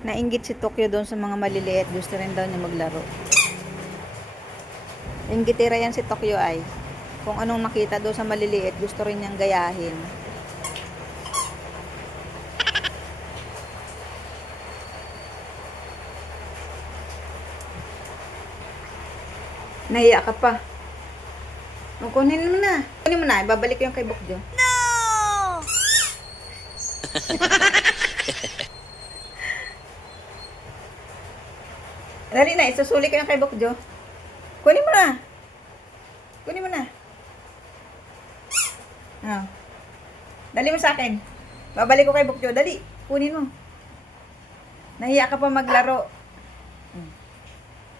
Nainggit si Tokyo doon sa mga maliliit. Gusto rin daw niya maglaro. Inggitira yan si Tokyo ay. Kung anong makita doon sa maliliit, gusto rin niyang gayahin. Nahiya ka pa. O, kunin mo na. Kunin mo na. Ibabalik ko yung kay Bokjo. No! Dali na. Isusuli ko yung kay Bokjo. Kunin mo na. Kunin mo na. Oh. Dali mo sa akin. Babalik ko kay Bokjo. Dali. Kunin mo. Nahiya ka pa maglaro.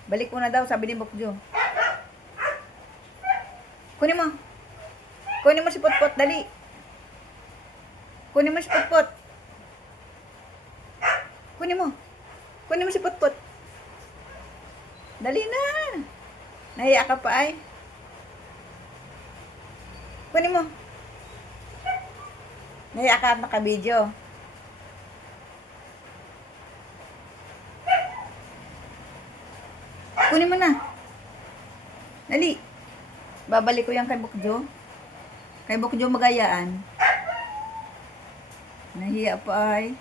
Balik mo na daw, sabi ni Bokjo. Kunin mo. Kunin mo si Putput, dali. Kunin mo si Putput. Kunin mo. Kunin mo si Putput. Dali na. Nahiya ka pa ay. Kunin mo. Nahiya ka at naka-video. Kunin mo na. Dali. Babalik ko yan kay Bokjo. Kay Bokjo magayaan. Nahiya pa ay.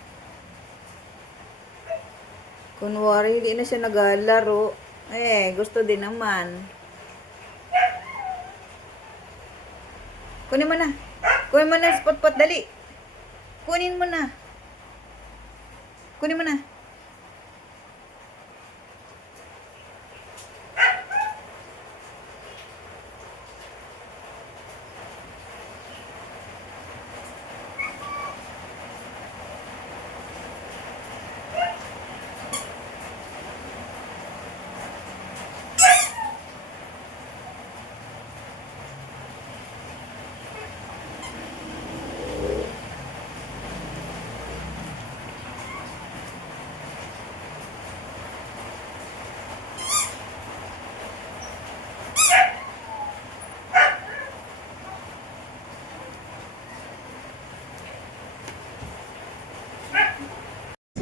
Kunwari, hindi na siya naglalaro. Gusto din naman. Kunin mo na. Kunin mo na, spot-pot, dali. Kunin mo na. Kunin mo na.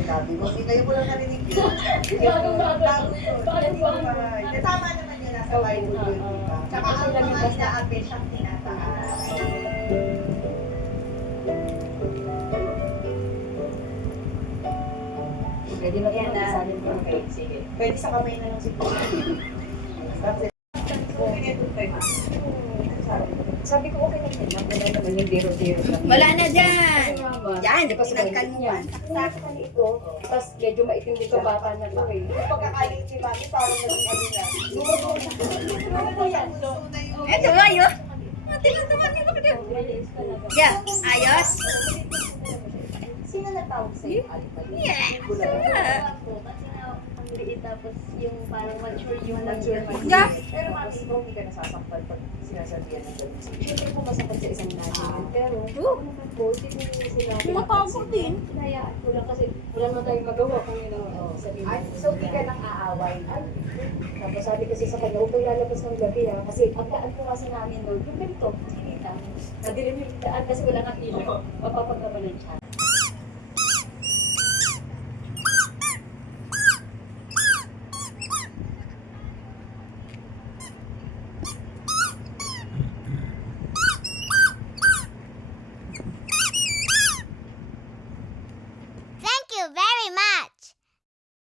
Sabi mo, ngayon ko lang narinig yun. Tama naman yun, nasa Bible yun, diba? Tsaka ang mga ina-apel siyang tinataas. Pwede na yan na. Sige. Pwede sa kamay na lang siguro. Sabi ko okay na yan. Wala naman yung zero-zero lang. Wala na dyan. Yan, di ba sinagkan mo yan. Saktan ito. Tapos medyo maitim dito bata na to eh. Yung pagkakalit ni Mami, parang naging ano na. Ito ba yun? Tinataman niyo ba ka dyan? Yeah, ayos? Sino natawag sa'yo? Yeah. Ang liit tapos yung parang mature yung Yeah. Pero mami, hindi ka nasasaktan pag sinasabihan ng ganun. Siyempre po masakit sa isang nanay. Pero, naman po, hindi mo sila. Matago din. Hinayaan ko lang kasi wala naman tayong magawa kung yun ang sabihin. So, di ka nang aaway. Tapos sabi kasi sa kanya, huwag kayo lalabas ng gabi ha. Kasi ang daan po kasi namin doon, yung ganito, sinita. Nadilim yung daan kasi wala nang ilaw. Mapapagkabalan siya.